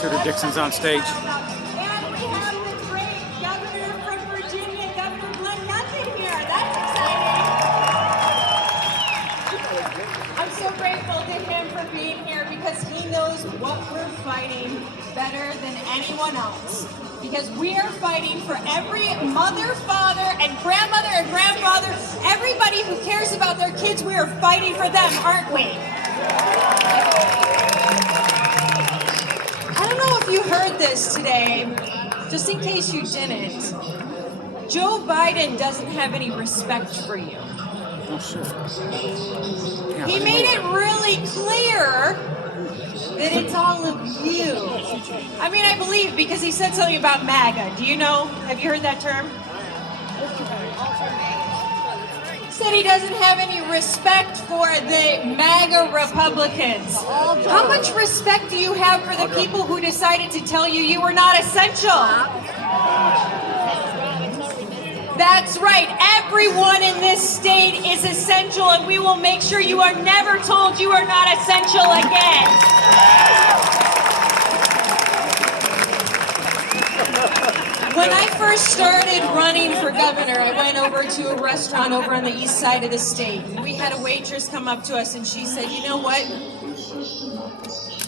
Tudor Dixon's on stage. And we have the great governor from Virginia, Governor Lansing here. That's exciting. I'm so grateful to him for being here because he knows what we're fighting better than anyone else. Because we are fighting for every mother, father, and grandfather, everybody who cares about their kids. We are fighting for them, aren't we? I don't know if you heard this today, just in case you didn't. Joe Biden doesn't have any respect for you. Oh, shit. Yeah, He made it really clear that it's all of you. I mean, I believe because he said something about MAGA. Do you know? Have you heard that term? Said he doesn't have any respect for the MAGA Republicans. How much respect do you have for the people who decided to tell you you were not essential? That's right. Everyone in this state is essential, and we will make sure you are never told you are not essential again. When I first started running for governor, I went over to a restaurant over on the east side of the state. We had a waitress come up to us and she said, "You know what?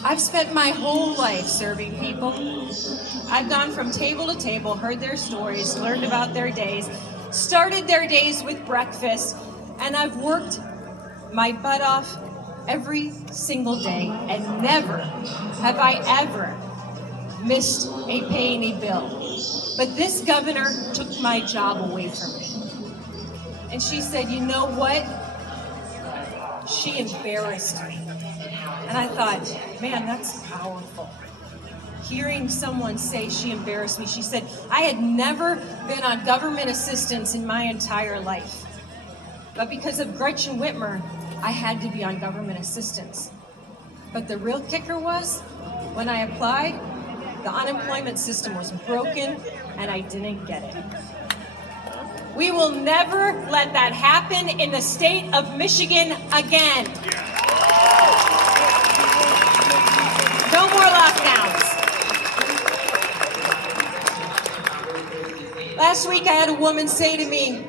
I've spent my whole life serving people. I've gone from table to table, heard their stories, learned about their days, started their days with breakfast, and I've worked my butt off every single day, and never have I ever missed paying a bill. But this governor took my job away from me." And she said, "You know what? She embarrassed me." And I thought, man, that's powerful. Hearing someone say she embarrassed me. She said, "I had never been on government assistance in my entire life. But because of Gretchen Whitmer, I had to be on government assistance. But the real kicker was, when I applied, the unemployment system was broken and I didn't get it." We will never let that happen in the state of Michigan again. No more lockdowns. Last week I had a woman say to me,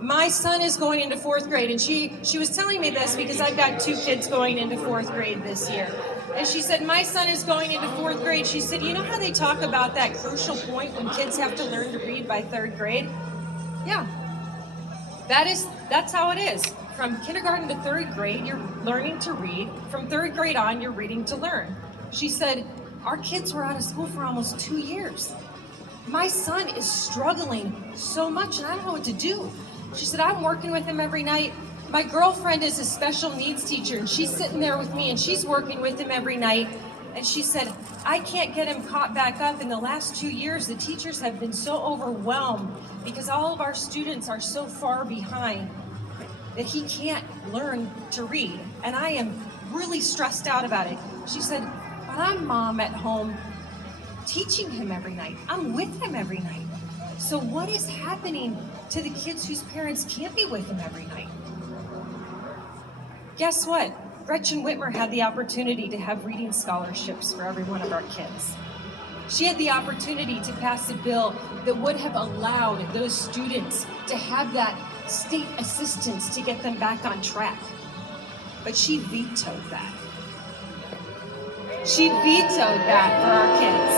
"My son is going into fourth grade," and she was telling me this because I've got 2 kids going into fourth grade this year. And she said, "My son is going into fourth grade." She said, "You know how they talk about that crucial point when kids have to learn to read by 3rd grade? Yeah, that's how it is. From kindergarten to 3rd grade, you're learning to read. From 3rd grade on, you're reading to learn." She said, "Our kids were out of school for almost 2 years. My son is struggling so much and I don't know what to do." She said, "I'm working with him every night. My girlfriend is a special needs teacher and she's sitting there with me and she's working with him every night." And she said, "I can't get him caught back up. In the last 2 years, the teachers have been so overwhelmed because all of our students are so far behind that he can't learn to read. And I am really stressed out about it." She said, "But I'm mom at home teaching him every night. I'm with him every night. So what is happening to the kids whose parents can't be with them every night?" Guess what? Gretchen Whitmer had the opportunity to have reading scholarships for every one of our kids. She had the opportunity to pass a bill that would have allowed those students to have that state assistance to get them back on track. But she vetoed that. She vetoed that for our kids.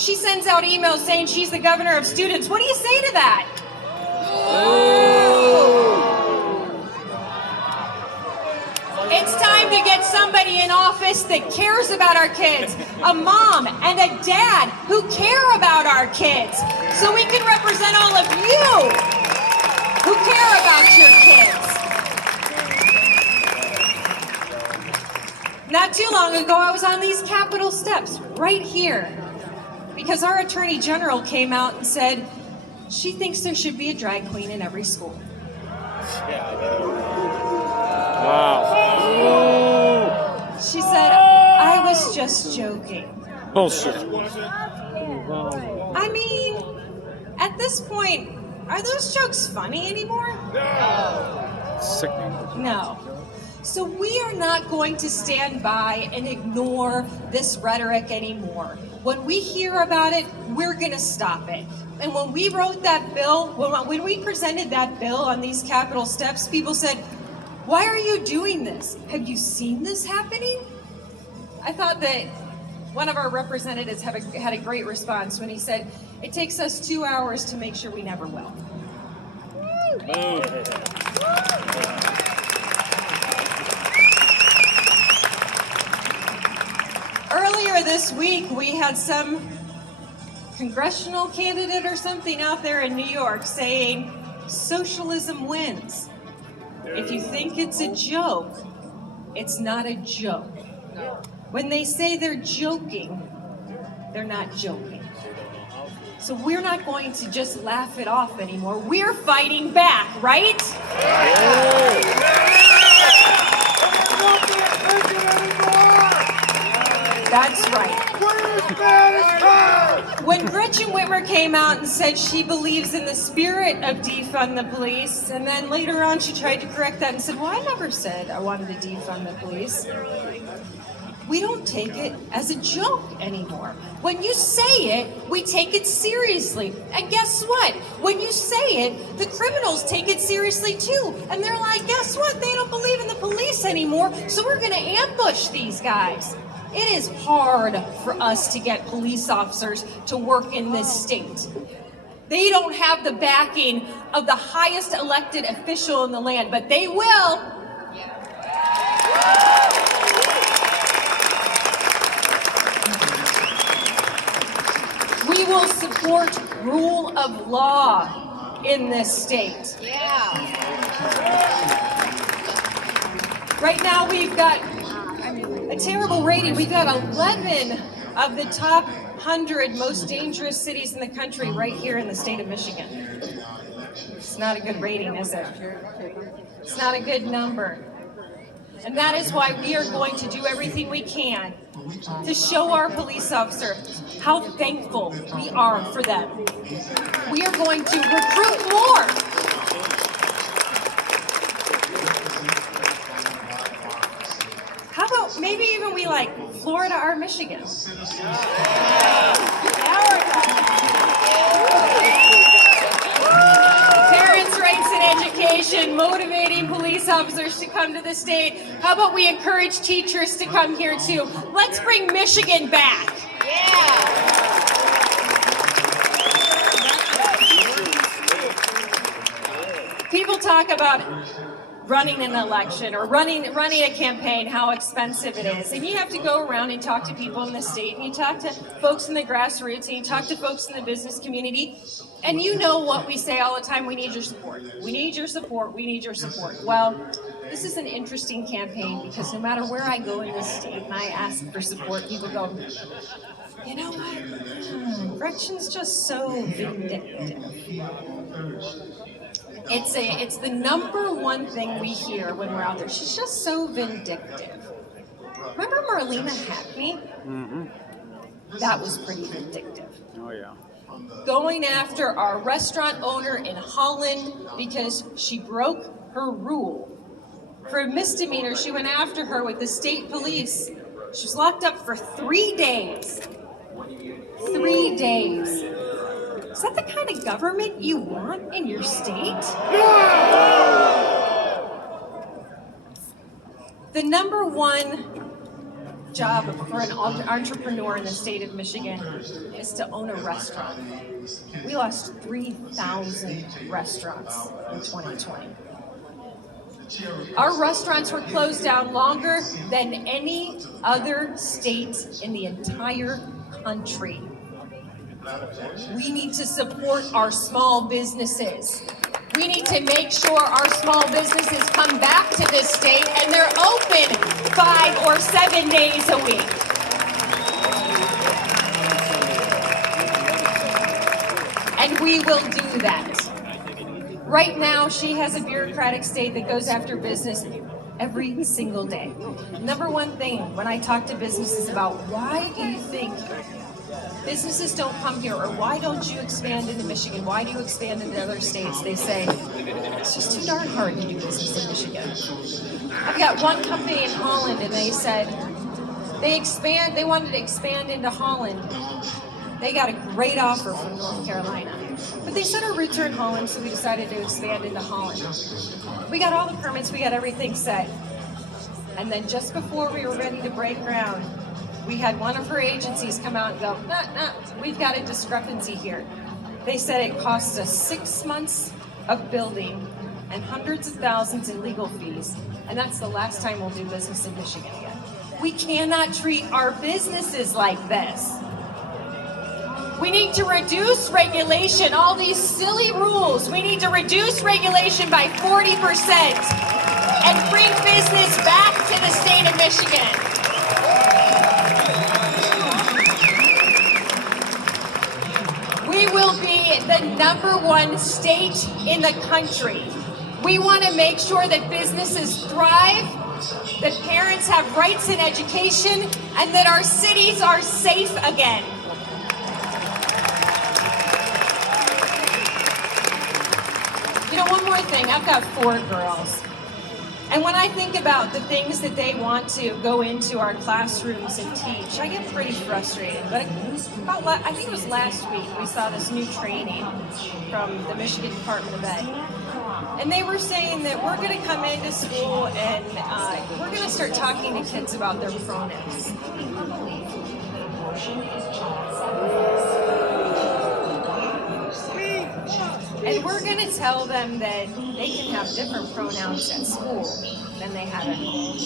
She sends out emails saying she's the governor of students. What do you say to that? It's time to get somebody in office that cares about our kids. A mom and a dad who care about our kids. So we can represent all of you who care about your kids. Not too long ago, I was on these Capitol steps right here because our Attorney General came out and said she thinks there should be a drag queen in every school. Wow. She said, "I was just joking." Bullshit. I mean, at this point, Are those jokes funny anymore? Sickening. No. So we are not going to stand by and ignore this rhetoric anymore. When we hear about it, we're going to stop it. And when we wrote that bill, when we presented that bill on these Capitol steps, people said, "Why are you doing this? Have you seen this happening?" I thought that one of our representatives had a great response when he said, "It takes us 2 hours to make sure we never will." Earlier this week, we had some congressional candidate or something out there in New York saying, "Socialism wins." If you think it's a joke, it's not a joke. When they say they're joking, they're not joking. So we're not going to just laugh it off anymore. We're fighting back, right? That's right. When Gretchen Whitmer came out and said she believes in the spirit of defund the police, and then later on she tried to correct that and said, "Well, I never said I wanted to defund the police." We don't take it as a joke anymore. When you say it, we take it seriously. And guess what? When you say it, the criminals take it seriously too. And they're like, guess what? They don't believe in the police anymore, so we're gonna ambush these guys. It is hard for us to get police officers to work in this state. They don't have the backing of the highest elected official in the land, but they will. We will support rule of law in this state. Right now we've got a terrible rating. We've got 11 of the top 100 most dangerous cities in the country right here in the state of Michigan. It's not a good rating, is it? It's not a good number. And that is why we are going to do everything we can to show our police officers how thankful we are for them. We are going to recruit more. How about maybe even we like Florida or Michigan? Parents' rights and education, motivating police officers to come to the state. How about we encourage teachers to come here too? Let's bring Michigan back. People talk about running an election or running a campaign, how expensive it is. And you have to go around and talk to people in the state, and you talk to folks in the grassroots, and you talk to folks in the business community. And you know what we say all the time: we need your support. We need your support. We need your support. Well, this is an interesting campaign because no matter where I go in this state and I ask for support, people go, "You know what? Gretchen's just so vindictive." It's the number one thing we hear when we're out there. She's just so vindictive. Remember Marlena Hackney? Mm-hmm. That was pretty vindictive. Oh, yeah. Going after our restaurant owner in Holland because she broke her rule. For a misdemeanor, she went after her with the state police. She was locked up for 3 days. 3 days. Is that the kind of government you want in your state? The number one job for an entrepreneur in the state of Michigan is to own a restaurant. We lost 3,000 restaurants in 2020. Our restaurants were closed down longer than any other state in the entire country. We need to support our small businesses. We need to make sure our small businesses come back to this state and they're open 5 or 7 days a week. And we will do that. Right now, she has a bureaucratic state that goes after business every single day. Number one thing when I talk to businesses about why do you think businesses don't come here, or why don't you expand into Michigan? Why do you expand into other states? They say, it's just too darn hard to do business in Michigan. I've got one company in Holland, and they said they wanted to expand into Holland. They got a great offer from North Carolina. But they said our roots are in Holland, so we decided to expand into Holland. We got all the permits, we got everything set. And then just before we were ready to break ground, we had one of her agencies come out and go, nah, we've got a discrepancy here. They said it costs us 6 months of building and hundreds of thousands in legal fees, and that's the last time we'll do business in Michigan again. We cannot treat our businesses like this. We need to reduce regulation, all these silly rules. We need to reduce regulation by 40% and bring business back to the state of Michigan. We will be the #1 state in the country. We want to make sure that businesses thrive, that parents have rights in education, and that our cities are safe again. You know, one more thing, I've got 4 girls. And when I think about the things that they want to go into our classrooms and teach, I get pretty frustrated. But I think it was last week we saw this new training from the Michigan Department of Ed. And they were saying that we're going to come into school and we're going to start talking to kids about their pronouns. And we're going to tell them that they can have different pronouns at school than they have at home.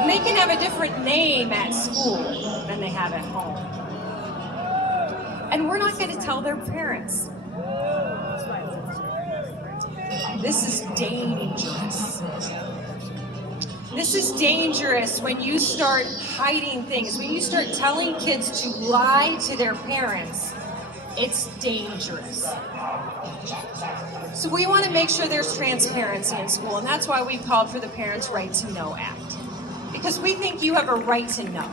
And they can have a different name at school than they have at home. And we're not going to tell their parents. This is dangerous. This is dangerous when you start hiding things, when you start telling kids to lie to their parents. It's dangerous. So we want to make sure there's transparency in school, and that's why we called for the Parents' Right to Know Act. Because we think you have a right to know.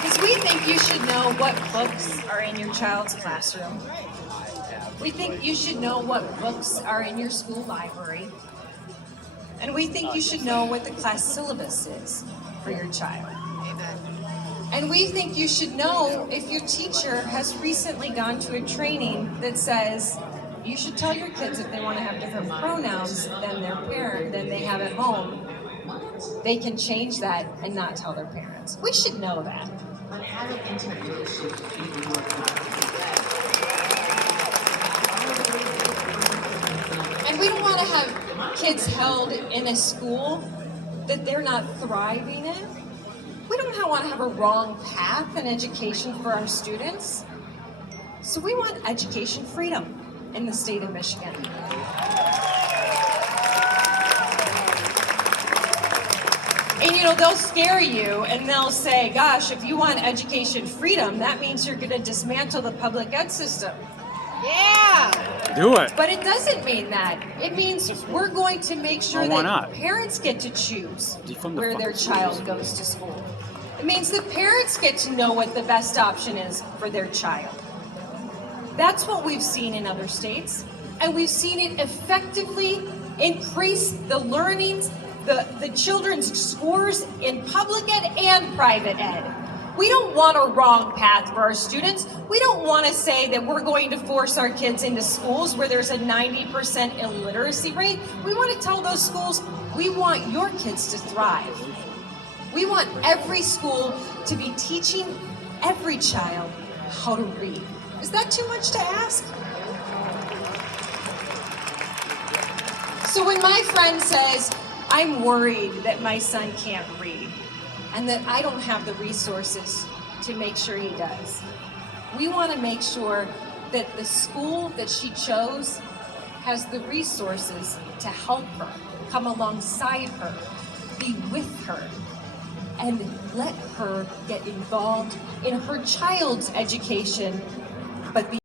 Because we think you should know what books are in your child's classroom. We think you should know what books are in your school library. And we think you should know what the class syllabus is for your child. And we think you should know if your teacher has recently gone to a training that says you should tell your kids if they want to have different pronouns than their parent, than they have at home, they can change that and not tell their parents. We should know that. And we don't want to have kids held in a school that they're not thriving in. We don't want to have a wrong path in education for our students. So we want education freedom in the state of Michigan. And you know, they'll scare you and they'll say, gosh, if you want education freedom, that means you're going to dismantle the public ed system. Yeah! Do it. But it doesn't mean that. It means we're going to make sure Why that not? parents get to choose Defund the where their fucking child schools. goes to school. It means the parents get to know what the best option is for their child. That's what we've seen in other states, and we've seen it effectively increase the learnings, the children's scores in public ed and private ed. We don't want a wrong path for our students. We don't want to say that we're going to force our kids into schools where there's a 90% illiteracy rate. We want to tell those schools, we want your kids to thrive. We want every school to be teaching every child how to read. Is that too much to ask? So when my friend says, I'm worried that my son can't read and that I don't have the resources to make sure he does, we want to make sure that the school that she chose has the resources to help her, come alongside her, be with her, and let her get involved in her child's education, but be